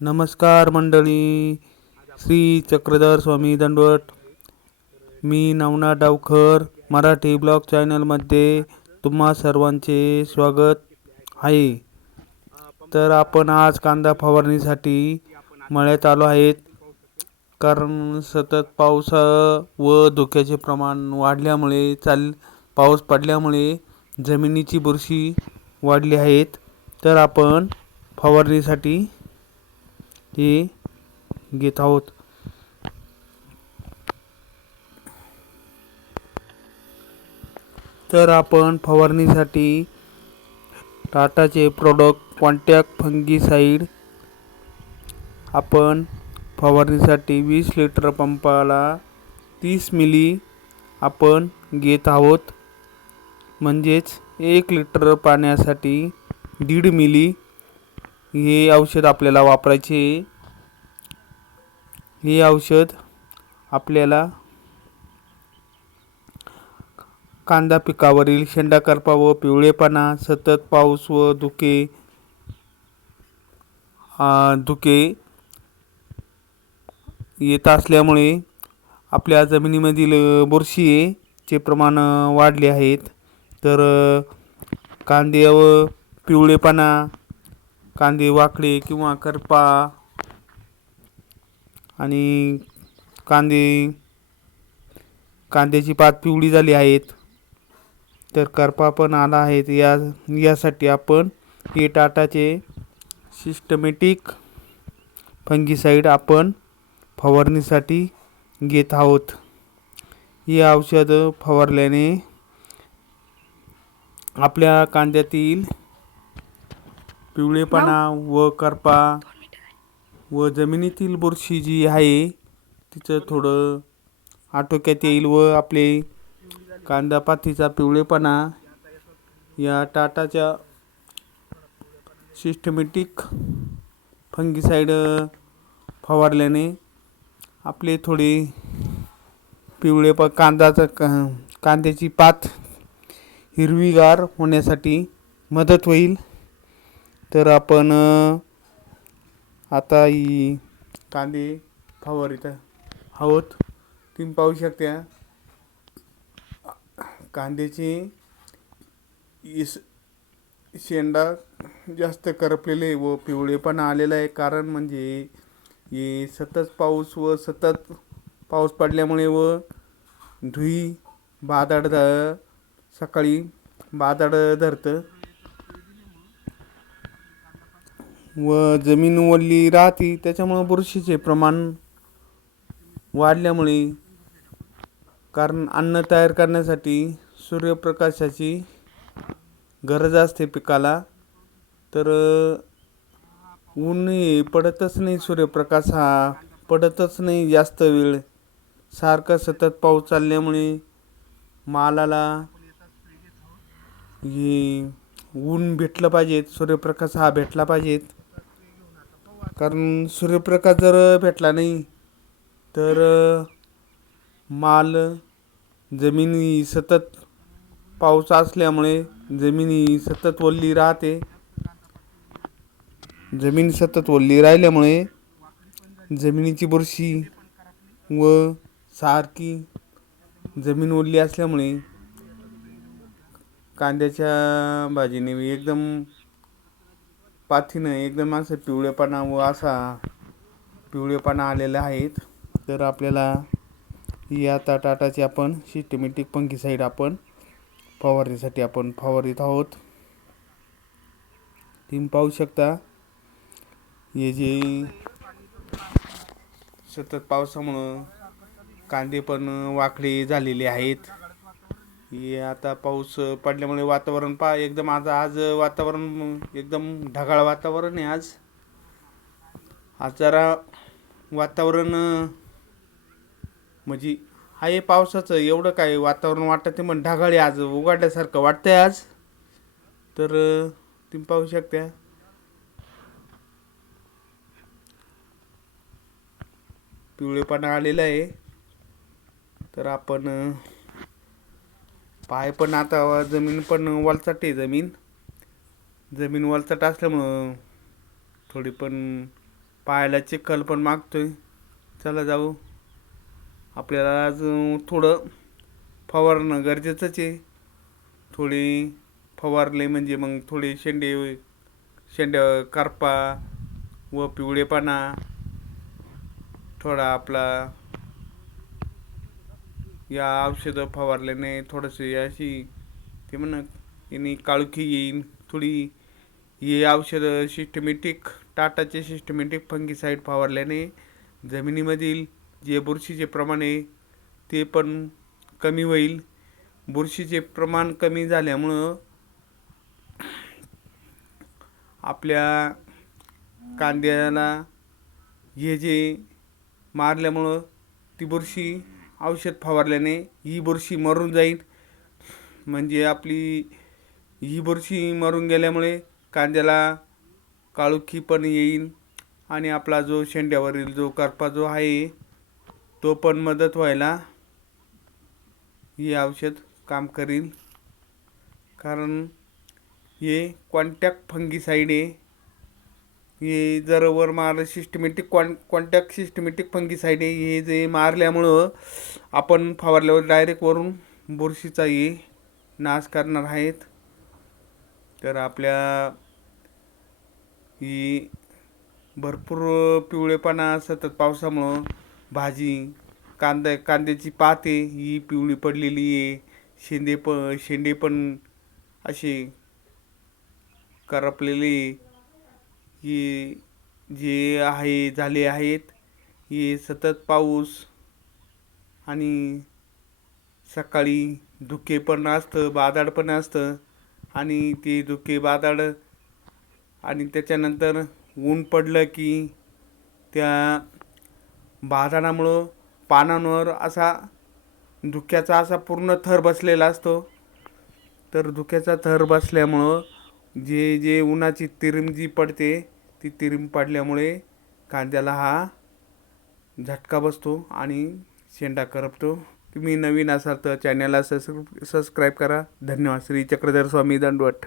नमस्कार मंडळी. श्री चक्रधर स्वामी दंडवट. मी नवना डावखर मराठी ब्लॉग चॅनलमध्ये तुम्हा सर्वांचे स्वागत आहे. तर आपण आज कांदा फवारणीसाठी मळ्यात आलो आहेत. कारण सतत पाऊस व धुक्याचे प्रमाण वाढल्यामुळे चाल पाऊस पडल्यामुळे जमिनीची बुरशी वाढली आहेत. तर आपण फवारणीसाठी हे घेत आहोत. तर आपण फवारणीसाठी टाटाचे प्रोडक्ट कॉन्टॅक्ट फंगीसाईड आपण फवारणीसाठी वीस लिटर पंपाला तीस मिली आपण घेत आहोत. म्हणजेच एक लिटर पाण्यासाठी दीड मिली हे औषध आपल्याला वापरायचे हे औषध आपल्याला कांदा पिकावरील शेंडाकरपा व पिवळेपणा सतत पाऊस व धुके धुके येत असल्यामुळे आपल्या जमिनीमधील बुरशीचे प्रमाण वाढले आहेत. तर कांदे व पिवळेपणा कांदे वाकडे किंवा करपा आणि कांदे कांद्याची पात पिवळी झाली आहेत. तर करपा पण आला आहेत या यासाठी आपण हे टाटाचे सिस्टमॅटिक फंगीसाईड आपण फवारणीसाठी घेत आहोत. हे औषध फवारल्याने आपल्या कांद्यातील पिवळेपणा व करपा व जमिनीतील बुरशी जी आहे तिचं थोडं आटोक्यात येईल व आपले कांदा पातीचा पिवळेपणा या टाटाच्या सिस्टमॅटिक फंगीसाईड फवारल्याने आपले थोडे पिवळे प कांदाचं कांद्याची पात हिरवीगार होण्यासाठी मदत होईल. तर आपण आता ही कांदे फवारीत आहोत. तुम्ही पाहू शकता कांद्याचे इस शेंडा जास्त करपलेले व पिवळेपणा आलेलं आहे. कारण म्हणजे हे सतत पाऊस व सतत पाऊस पडल्यामुळे व धुई बादाड सकाळी बादाड धरतं. व जमीन ओली राहते त्याच्यामुळं बुरशीचे प्रमाण वाढल्यामुळे कारण अन्न तयार करण्यासाठी सूर्यप्रकाशाची गरज असते पिकाला. तर ऊन हे पडतच नाही सूर्यप्रकाश हा पडतच नाही जास्त वेळ. सारखं सतत पाऊस चालल्यामुळे मालाला हे ऊन भेटलं पाहिजेत सूर्यप्रकाश हा भेटला पाहिजेत. कारण सूर्यप्रकाश जर भेटला नाही तर माल जमीन ही सतत पाऊस असल्यामुळे जमीन ही सतत ओल्ली राहते. जमीन सतत ओल्ली राहिल्यामुळे जमिनीची बुरशी व सारखी जमीन ओल्ली असल्यामुळे कांद्याच्या भाजीने एकदम पाथीनं एकदम असं पिवळेपणा व असा पिवळेपणा आलेला आहेत. तर आपल्याला ही आता टाटाची आपण सिस्टमॅटिक पंखीसाईड आपण फवारणीसाठी आपण फवारीत आहोत. तुम्ही पाहू शकता हे जे सतत पावसामुळं कांदे पण वाकडे झालेले आहेत. हे आता पाऊस पडल्यामुळे वातावरण पा एकदम आज आज वातावरण एकदम ढगाळ वातावरण आहे आज. आज जरा वातावरण म्हणजे आहे पावसाचं एवढं काय वातावरण वाटतं ते पण ढगाळ आज उघडल्यासारखं वाटतंय आज. तर तुम्ही पाहू शकता. पिवळेपणा आलेला आहे. तर आपण पाय पण आता जमीन पण वलचाट आहे जमीन. जमीन वलचाट असल्यामुळं थोडी पण पायाला चिखल पण मागतोय. चला जाऊ. आपल्याला आज थोडं फवारणं गरजेचंच आहे. थोडी फवारले म्हणजे मग थोडे शेंडे शेंड्या करपा व पिवळेपणा. थोडा आपला या औषधं फवारल्याने थोडंसे अशी ते म्हणा यांनी काळखी येईन. थोडी हे औषधं सिस्टमॅटिक टाटाचे सिस्टमॅटिक फंगीसाईड फवारल्याने जमिनीमधील जे बुरशीचे प्रमाण आहे ते पण कमी होईल. बुरशीचे प्रमाण कमी झाल्यामुळं आपल्या कांद्याला हे जे मारल्यामुळं ती बुरशी औषध फवारल्याने ही बुरशी मरून जाईल. म्हणजे आपली ही बुरशी मरून गेल्यामुळे कांद्याला काळुखी पण येईल आणि आपला जो शेंड्यावरील जो करपा जो आहे तो पण मदत व्हायला हे औषध काम करील. कारण हे कॉन्टॅक्ट फंगीसाईड आहे. हे जर वर मारलं systematic con contact systematic fungicide आहे हे जे मारल्यामुळं आपण फवारल्यावर डायरेक्ट वरून बुरशीचा हे नाश करणार आहेत. तर आपल्या ही भरपूर पिवळेपणा सतत पावसामुळं भाजी कांदा कांद्याची पाते ही पिवळी पडलेली आहे. शेंदे प शेंडे पण असे करपलेले हे जे आहे झाले आहेत हे सतत पाऊस आणि सकाळी धुके पण असतं बादाड पण असतं आणि ते धुके बादाड आणि त्याच्यानंतर ऊन पडलं की त्या बादाडामुळं पानांवर असा धुक्याचा असा पूर्ण थर बसलेला असतो. तर धुक्याचा थर बसल्यामुळं जे जे उन्हाची तिरीम जी पडते ती तिरीम पडल्यामुळे कांद्याला हा झटका बसतो आणि शेंडा करपतो. तुम्ही नवीन असाल तर चॅनलला सबस्क्राईब करा. धन्यवाद. श्री चक्रधर स्वामी दंडवट